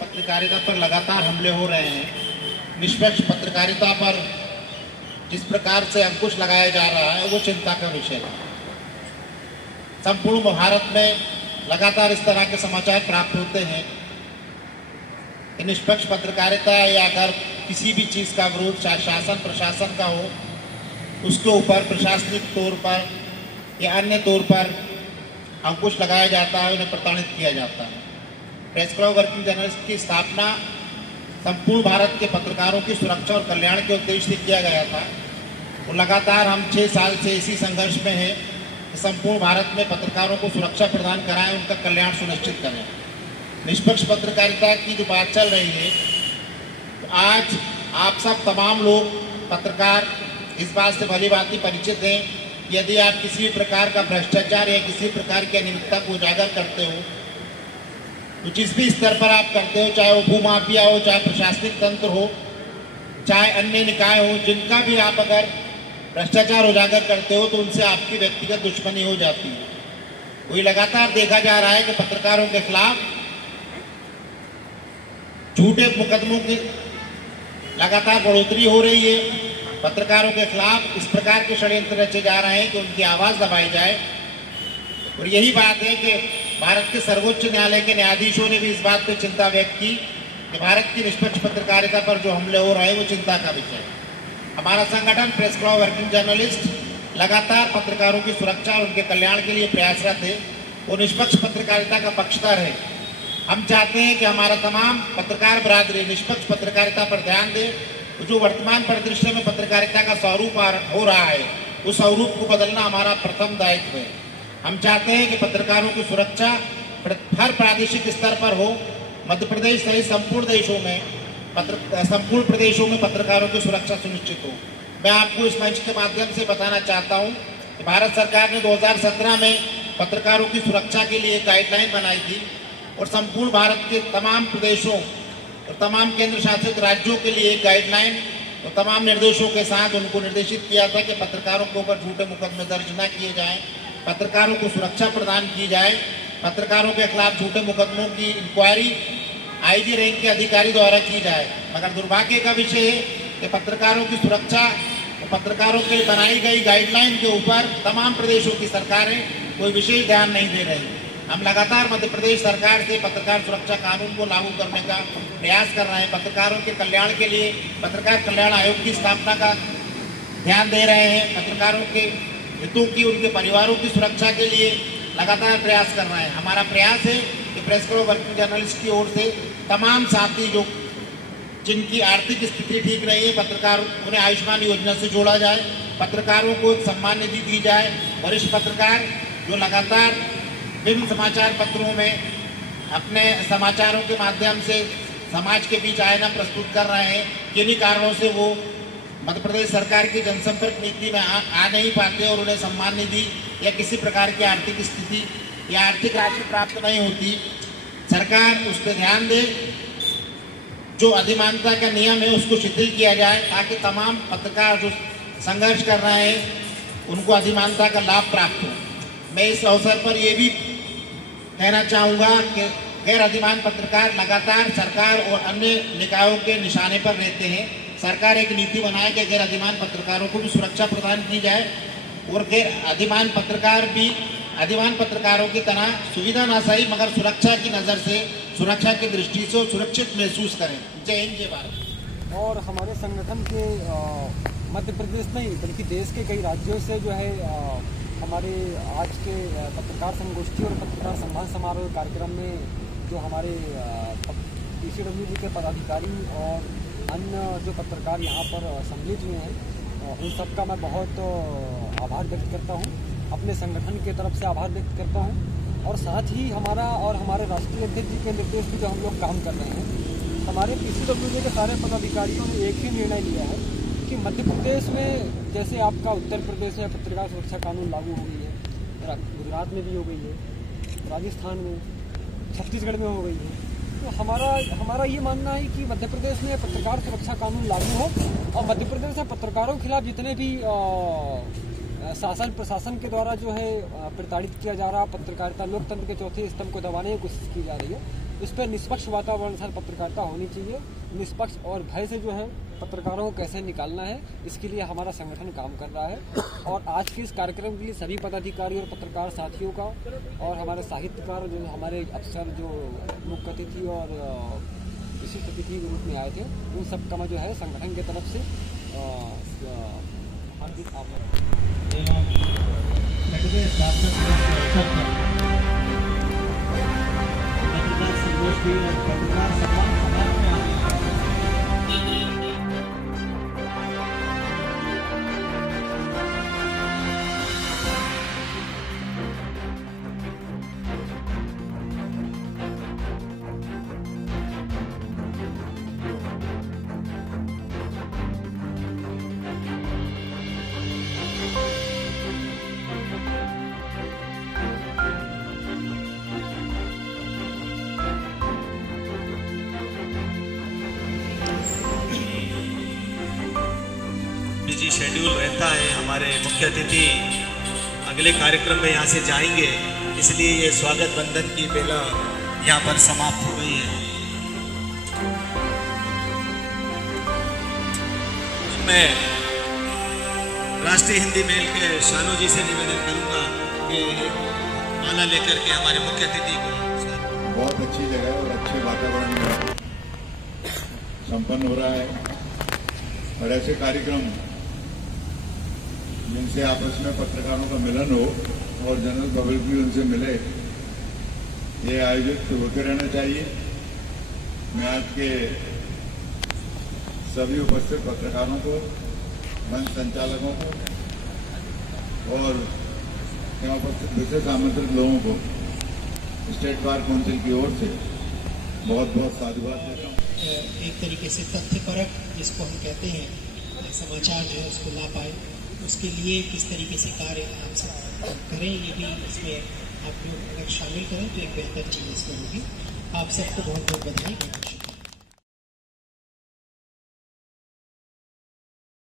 पत्रकारिता पर लगातार हमले हो रहे हैं। निष्पक्ष पत्रकारिता पर जिस प्रकार से अंकुश लगाया जा रहा है वो चिंता का विषय है। संपूर्ण भारत में लगातार इस तरह के समाचार प्राप्त होते हैं कि निष्पक्ष पत्रकारिता या अगर किसी भी चीज़ का विरोध चाहे शासन प्रशासन का हो, उसके ऊपर प्रशासनिक तौर पर या अन्य तौर पर अंकुश लगाया जाता है, उन्हें प्रताड़ित किया जाता है। प्रेस क्लब वर्किंग जर्नलिस्ट की स्थापना संपूर्ण भारत के पत्रकारों की सुरक्षा और कल्याण के उद्देश्य से किया गया था और लगातार हम 6 साल से इसी संघर्ष में हैं कि संपूर्ण भारत में पत्रकारों को सुरक्षा प्रदान कराएं, उनका कल्याण सुनिश्चित करें। निष्पक्ष पत्रकारिता की जो बात चल रही है, तो आज आप सब तमाम लोग पत्रकार इस बात से भली भांति परिचित हैं कि यदि आप किसी भी प्रकार का भ्रष्टाचार या किसी प्रकार की अनियमितता को उजागर करते हो, तो जिस भी स्तर पर आप करते हो, चाहे वो भूमाफिया हो, चाहे प्रशासनिक तंत्र हो, चाहे अन्य निकाय हो, जिनका भी आप अगर भ्रष्टाचार उजागर करते हो तो उनसे आपकी व्यक्तिगत दुश्मनी हो जाती है। वही लगातार देखा जा रहा है कि पत्रकारों के खिलाफ झूठे मुकदमों की लगातार बढ़ोतरी हो रही है। पत्रकारों के खिलाफ इस प्रकार के षड्यंत्र रचे जा रहे हैं कि उनकी आवाज़ दबाई जाए। और यही बात है कि भारत के सर्वोच्च न्यायालय के न्यायाधीशों ने भी इस बात पर चिंता व्यक्त की कि भारत की निष्पक्ष पत्रकारिता पर जो हमले हो रहे हैं वो चिंता का विषय है। हमारा संगठन प्रेस क्लब वर्किंग जर्नलिस्ट लगातार पत्रकारों की सुरक्षा और उनके कल्याण के लिए प्रयासरत है और निष्पक्ष पत्रकारिता का पक्षधर है। हम चाहते हैं कि हमारा तमाम पत्रकार बरादरी निष्पक्ष पत्रकारिता पर ध्यान दे। जो वर्तमान परिदृश्य में पत्रकारिता का स्वरूप हो रहा है, उस स्वरूप को बदलना हमारा प्रथम दायित्व है। हम चाहते हैं कि पत्रकारों की सुरक्षा हर प्रादेशिक स्तर पर हो। मध्य प्रदेश सहित संपूर्ण प्रदेशों में पत्रकारों की सुरक्षा सुनिश्चित हो। मैं आपको इस मंच के माध्यम से बताना चाहता हूं कि भारत सरकार ने 2017 में पत्रकारों की सुरक्षा के लिए एक गाइडलाइन बनाई थी और संपूर्ण भारत के तमाम प्रदेशों और तमाम केंद्र शासित राज्यों के लिए एक गाइडलाइन और तमाम निर्देशों के साथ उनको निर्देशित किया था कि पत्रकारों के ऊपर झूठे मुकदमे दर्ज न किए जाएं, पत्रकारों को सुरक्षा प्रदान की जाए, पत्रकारों के खिलाफ झूठे मुकदमों की इंक्वायरी आईजी रैंक के अधिकारी द्वारा की जाए। मगर दुर्भाग्य का विषय है कि पत्रकारों की सुरक्षा और पत्रकारों के लिए बनाई गई गाइडलाइन के ऊपर तमाम प्रदेशों की सरकारें कोई विशेष ध्यान नहीं दे रही। हम लगातार मध्य प्रदेश सरकार से पत्रकार सुरक्षा कानून को लागू करने का प्रयास कर रहे हैं। पत्रकारों के कल्याण के लिए पत्रकार कल्याण आयोग की स्थापना का ध्यान दे रहे हैं। पत्रकारों के हितों की, उनके परिवारों की सुरक्षा के लिए लगातार प्रयास कर रहे हैं। हमारा प्रयास है कि प्रेस क्लब वर्किंग जर्नलिस्ट की ओर से तमाम साथी जो जिनकी आर्थिक स्थिति ठीक नहीं है, पत्रकार उन्हें आयुष्मान योजना से जोड़ा जाए, पत्रकारों को एक सम्मान निधि दी जाए। वरिष्ठ पत्रकार जो लगातार विभिन्न समाचार पत्रों में अपने समाचारों के माध्यम से समाज के बीच आईना प्रस्तुत कर रहे हैं, किन्हीं कारणों से वो मध्य प्रदेश सरकार की जनसंपर्क नीति में आ नहीं पाते और उन्हें सम्मान निधि या किसी प्रकार की आर्थिक स्थिति या आर्थिक राशि प्राप्त नहीं होती। सरकार उस पर ध्यान दे, जो अधिमानता का नियम है उसको शिथिल किया जाए ताकि तमाम पत्रकार जो संघर्ष कर रहे हैं उनको अधिमानता का लाभ प्राप्त हो। मैं इस अवसर पर ये भी कहना चाहूँगा कि गैर अधिमान पत्रकार लगातार सरकार और अन्य निकायों के निशाने पर रहते हैं। सरकार एक नीति बनाए कि गैर अधिमान पत्रकारों को भी सुरक्षा प्रदान की जाए और गैर अधिमान पत्रकार भी अधिमान पत्रकारों की तरह सुविधा ना सही मगर सुरक्षा की नज़र से, सुरक्षा की दृष्टि से सुरक्षित महसूस करें। जय हिंद, जय भारत। और हमारे संगठन के मध्य प्रदेश नहीं बल्कि देश के कई राज्यों से जो है हमारे आज के पत्रकार संगोष्ठी और पत्रकार सम्मान समारोह कार्यक्रम में जो हमारे पीसीडब्ल्यूडी के पदाधिकारी और अन्य जो पत्रकार यहाँ पर सम्मिलित हुए हैं, उन सबका मैं बहुत आभार व्यक्त करता हूँ। अपने संगठन की तरफ से आभार व्यक्त करता हूँ और साथ ही हमारा और हमारे राष्ट्रीय अध्यक्ष जी के निर्देश पर जो हम लोग काम कर रहे हैं, हमारे पीसीडब्ल्यूडी के सारे पदाधिकारियों ने एक ही निर्णय लिया है कि मध्य प्रदेश में जैसे आपका उत्तर प्रदेश में पत्रकार सुरक्षा कानून लागू हो गई है, गुजरात में भी हो गई है, राजस्थान में, छत्तीसगढ़ में हो गई है, तो हमारा ये मानना है कि मध्य प्रदेश में पत्रकार सुरक्षा कानून लागू हो और मध्य प्रदेश में पत्रकारों के खिलाफ जितने भी शासन प्रशासन के द्वारा जो है प्रताड़ित किया जा रहा, पत्रकारिता लोकतंत्र के चौथे स्तंभ को दबाने की कोशिश की जा रही है, इस पर निष्पक्ष वातावरण सर पत्रकारिता होनी चाहिए। निष्पक्ष और भय से जो है पत्रकारों को कैसे निकालना है, इसके लिए हमारा संगठन काम कर रहा है। और आज के इस कार्यक्रम के लिए सभी पदाधिकारी और पत्रकार साथियों का और हमारे साहित्यकार जो हमारे अफसर जो मुख्य अतिथि और विशिष्ट अतिथि के रूप में आए थे, उन सब का जो है संगठन की तरफ से हार्दिक आभार। बिजी शेड्यूल रहता है, हमारे मुख्य अतिथि अगले कार्यक्रम में यहाँ से जाएंगे, इसलिए ये स्वागत बंधन की बेला यहाँ पर समाप्त हो गई है। मैं राष्ट्रीय हिंदी मेल के शानू जी से निवेदन करूंगा कि माला लेकर के हमारे मुख्य अतिथि को। बहुत अच्छी जगह और अच्छे वातावरण में संपन्न हो रहा है और ऐसे कार्यक्रम जिनसे आपस में पत्रकारों का मिलन हो और जनरल पब्लिक भी उनसे मिले, ये आयोजित होते रहना चाहिए। मैं आज के सभी उपस्थित पत्रकारों को, मंच संचालकों को और यहाँ उपस्थित विशेष आमंत्रित लोगों को स्टेट बार काउंसिल की ओर से बहुत बहुत साधुवाद देता हूँ। एक तरीके से तथ्यपरक जिसको हम कहते हैं, समाचार जो है उसको ला पाए, उसके लिए किस तरीके से कार्य आप सब करें, ये भी इसमें आप लोग अगर शामिल करें तो एक बेहतर चीज़ इसमें होगी। आप सबको बहुत बहुत बधाई।